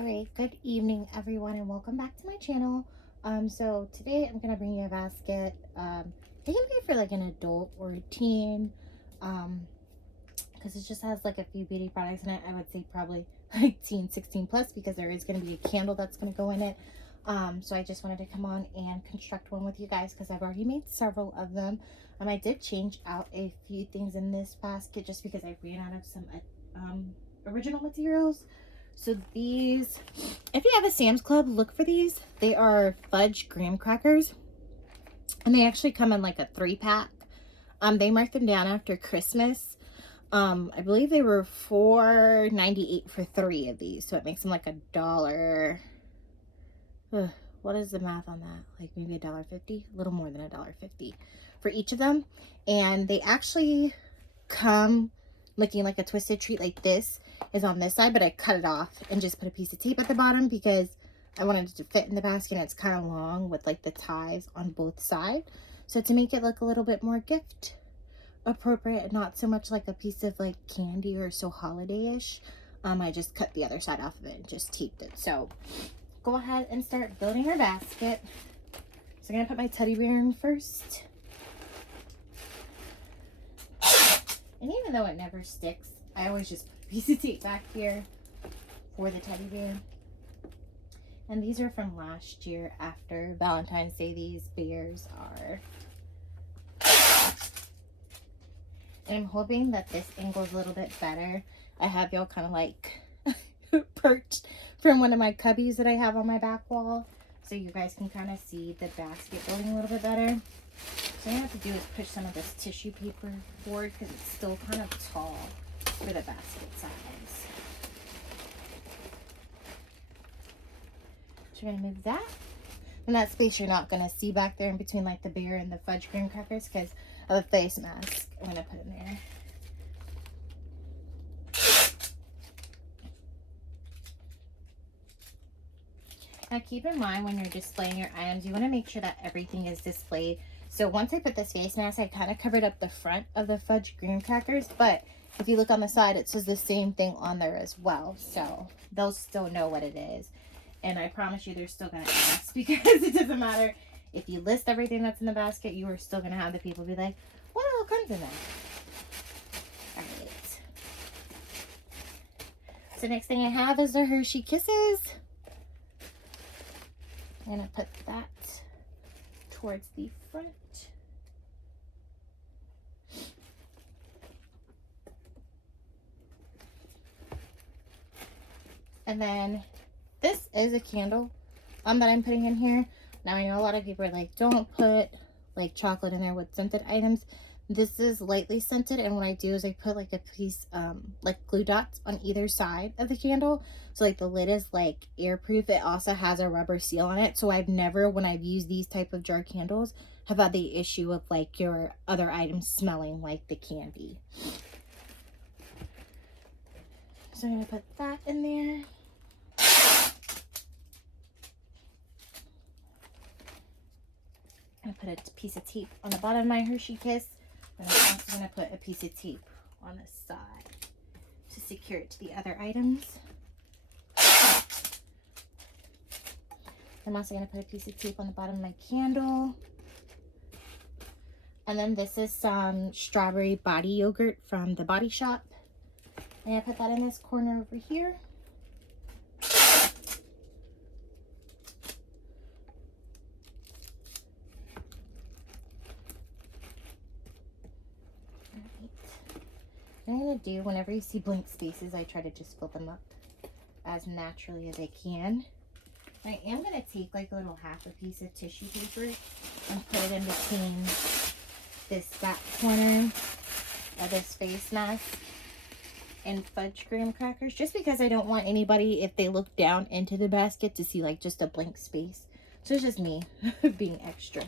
All right, good evening everyone and welcome back to my channel. So today I'm gonna bring you a basket. It can be for like an adult or a teen, because it just has like a few beauty products in it. I would say probably like teen 16 plus, because there is gonna be a candle that's gonna go in it. So I just wanted to come on and construct one with you guys because I've already made several of them. I did change out a few things in this basket just because I ran out of some original materials. So these, if you have a Sam's Club, look for these. They are fudge graham crackers, and they actually come in like a 3-pack. They marked them down after Christmas. I believe they were $4.98 for 3 of these, so it makes them like $1. What is the math on that? Like maybe $1.50, a little more than $1.50 for each of them. And they actually come looking like a twisted treat. Like this is on this side, but I cut it off and just put a piece of tape at the bottom because I wanted it to fit in the basket, and it's kind of long with like the ties on both sides. So to make it look a little bit more gift appropriate, not so much like a piece of like candy or so holiday-ish, I just cut the other side off of it and just taped it. So go ahead and start building your basket. So I'm gonna put my teddy bear in first. And even though it never sticks, I always just put a piece of tape back here for the teddy bear. And these are from last year after Valentine's Day. These bears are. And I'm hoping that this angle is a little bit better. I have y'all kind of like perched from one of my cubbies that I have on my back wall, so you guys can kind of see the basket building a little bit better. So what I have to do is push some of this tissue paper forward because it's still kind of tall for the basket size. So we're going to move that. And that space you're not going to see back there in between like the bear and the fudge graham crackers because of the face mask I'm going to put in there. Now keep in mind when you're displaying your items, you want to make sure that everything is displayed. So once I put this face mask, I kind of covered up the front of the fudge graham crackers, but if you look on the side, it says the same thing on there as well. So they'll still know what it is. And I promise you they're still going to ask, because it doesn't matter if you list everything that's in the basket, you are still going to have the people be like, what all comes in there? All right. So next thing I have is the Hershey Kisses. I'm going to put that towards the front. And then this is a candle that I'm putting in here. Now I know a lot of people are like, don't put like chocolate in there with scented items. This is lightly scented, and what I do is I put like a piece like glue dots on either side of the candle, so like the lid is like airproof. It also has a rubber seal on it, so I've never, when I've used these type of jar candles, have had the issue of like your other items smelling like the candy. So I'm gonna put that in there. I'm gonna put a piece of tape on the bottom of my Hershey Kiss, and I'm also gonna put a piece of tape on the side to secure it to the other items. I'm also gonna put a piece of tape on the bottom of my candle. And then this is some strawberry body yogurt from the Body Shop. And I put that in this corner over here. What I'm going to do, whenever you see blank spaces, I try to just fill them up as naturally as I can. I am going to take like a little half a piece of tissue paper and put it in between this back corner of this face mask and fudge graham crackers, just because I don't want anybody, if they look down into the basket, to see like just a blank space. So it's just me being extra.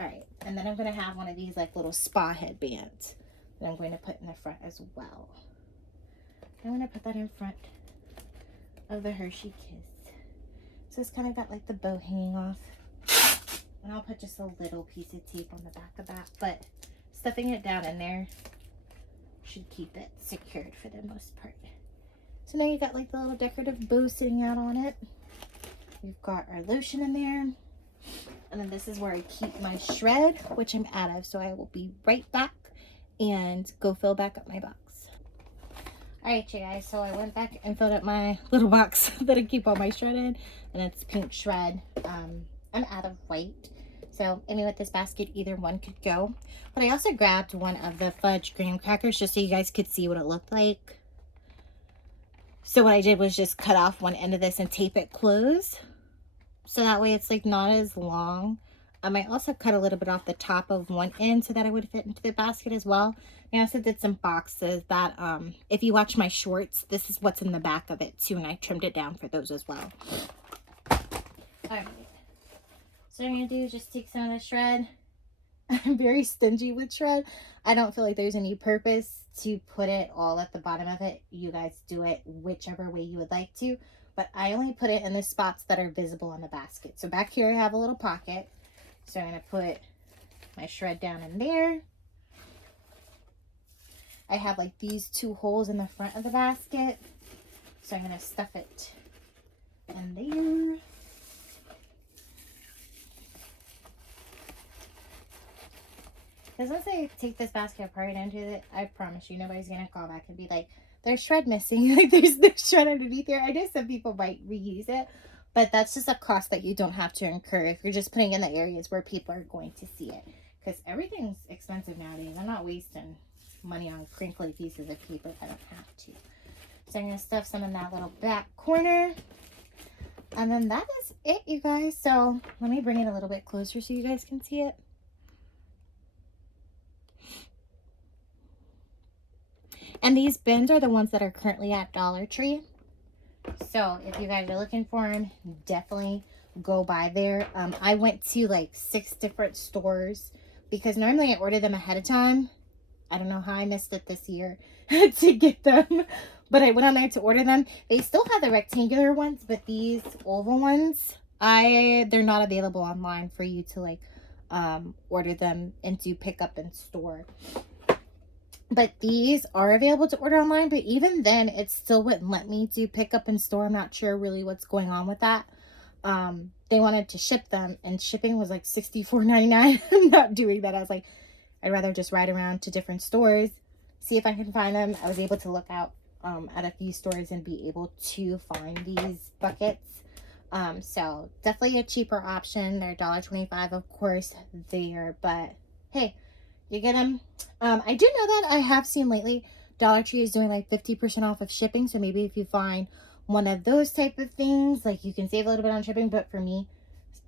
All right, and then I'm going to have one of these like little spa headbands that I'm going to put in the front as well. I'm going to put that in front of the Hershey Kiss. So it's kind of got like the bow hanging off. And I'll put just a little piece of tape on the back of that, but stuffing it down in there should keep it secured for the most part. So now you got like the little decorative bow sitting out on it. We've got our lotion in there. And then this is where I keep my shred, which I'm out of. So I will be right back and go fill back up my box. All right, you guys. So I went back and filled up my little box that I keep all my shred in. And it's pink shred. I'm out of white. So, I mean, with this basket, either one could go. But I also grabbed one of the fudge graham crackers just so you guys could see what it looked like. So what I did was just cut off one end of this and tape it closed. So that way it's like not as long. I also cut a little bit off the top of one end so that it would fit into the basket as well. I also did some boxes that, if you watch my shorts, this is what's in the back of it too. And I trimmed it down for those as well. All right. So what I'm going to do is just take some of the shred. I'm very stingy with shred. I don't feel like there's any purpose to put it all at the bottom of it. You guys do it whichever way you would like to. But I only put it in the spots that are visible on the basket. So back here I have a little pocket. So I'm going to put my shred down in there. I have like these two holes in the front of the basket. So I'm going to stuff it in there. Because once I take this basket apart and do it, I promise you, nobody's going to call back and be like, there's shred missing. Like, there's no shred underneath there. I know some people might reuse it, but that's just a cost that you don't have to incur if you're just putting in the areas where people are going to see it. Because everything's expensive nowadays. I'm not wasting money on crinkly pieces of paper. I don't have to. So I'm going to stuff some in that little back corner. And then that is it, you guys. So let me bring it a little bit closer so you guys can see it. And these bins are the ones that are currently at Dollar Tree. So if you guys are looking for them, definitely go by there. I went to like 6 different stores because normally I order them ahead of time. I don't know how I missed it this year to get them. But I went on there to order them. They still have the rectangular ones, but these oval ones, they're not available online for you to like order them and do pick up in store. But these are available to order online, but even then it still wouldn't let me do pick up in store. I'm not sure really what's going on with that. They wanted to ship them and shipping was like $64.99. I'm not doing that. I was like, I'd rather just ride around to different stores, see if I can find them. I was able to look out at a few stores and be able to find these buckets. So definitely a cheaper option. They're $1.25, of course, there, but hey, you get them. I do know that I have seen lately Dollar Tree is doing like 50% off of shipping. So maybe if you find one of those type of things, like you can save a little bit on shipping. But for me,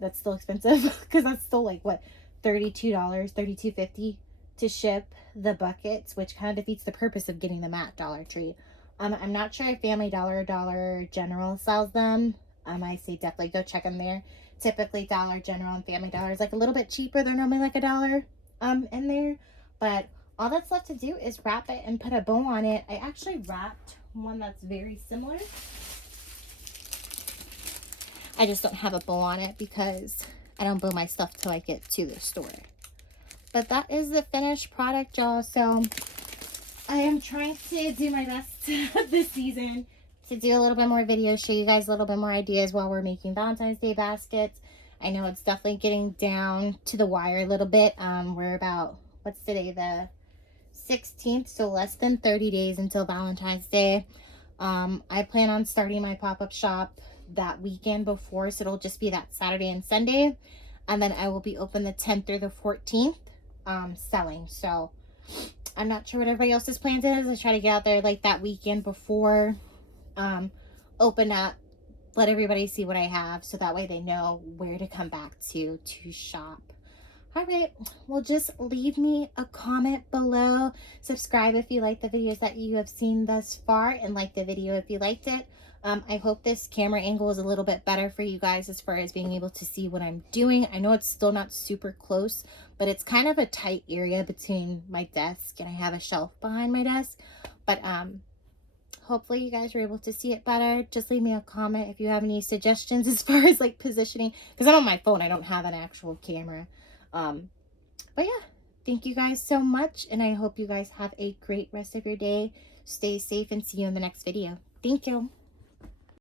that's still expensive because that's still like what, $32, $32.50 to ship the buckets, which kind of defeats the purpose of getting them at Dollar Tree. I'm not sure if Family Dollar or Dollar General sells them. I say definitely go check them there. Typically Dollar General and Family Dollar is like a little bit cheaper. They're normally like $1 in there, but all that's left to do is wrap it and put a bow on it. I actually wrapped one that's very similar. I just don't have a bow on it because I don't bow my stuff till I get to the store. But that is the finished product, y'all. So I am trying to do my best this season to do a little bit more videos, show you guys a little bit more ideas while we're making Valentine's Day baskets. I know it's definitely getting down to the wire a little bit. We're about, what's today, the 16th, so less than 30 days until Valentine's Day. I plan on starting my pop-up shop that weekend before, so it'll just be that Saturday and Sunday. And then I will be open the 10th through the 14th selling. So I'm not sure what everybody else's plans is. I try to get out there like that weekend before open up. Let everybody see what I have so that way they know where to come back to shop. All right, well, just leave me a comment below. Subscribe if you like the videos that you have seen thus far, and like the video if you liked it. I hope this camera angle is a little bit better for you guys as far as being able to see what I'm doing. I know it's still not super close, but it's kind of a tight area between my desk and I have a shelf behind my desk. But hopefully you guys are able to see it better. Just leave me a comment if you have any suggestions as far as like positioning, because I'm on my phone. I don't have an actual camera. But yeah, thank you guys so much, and I hope you guys have a great rest of your day. Stay safe and see you in the next video. Thank you.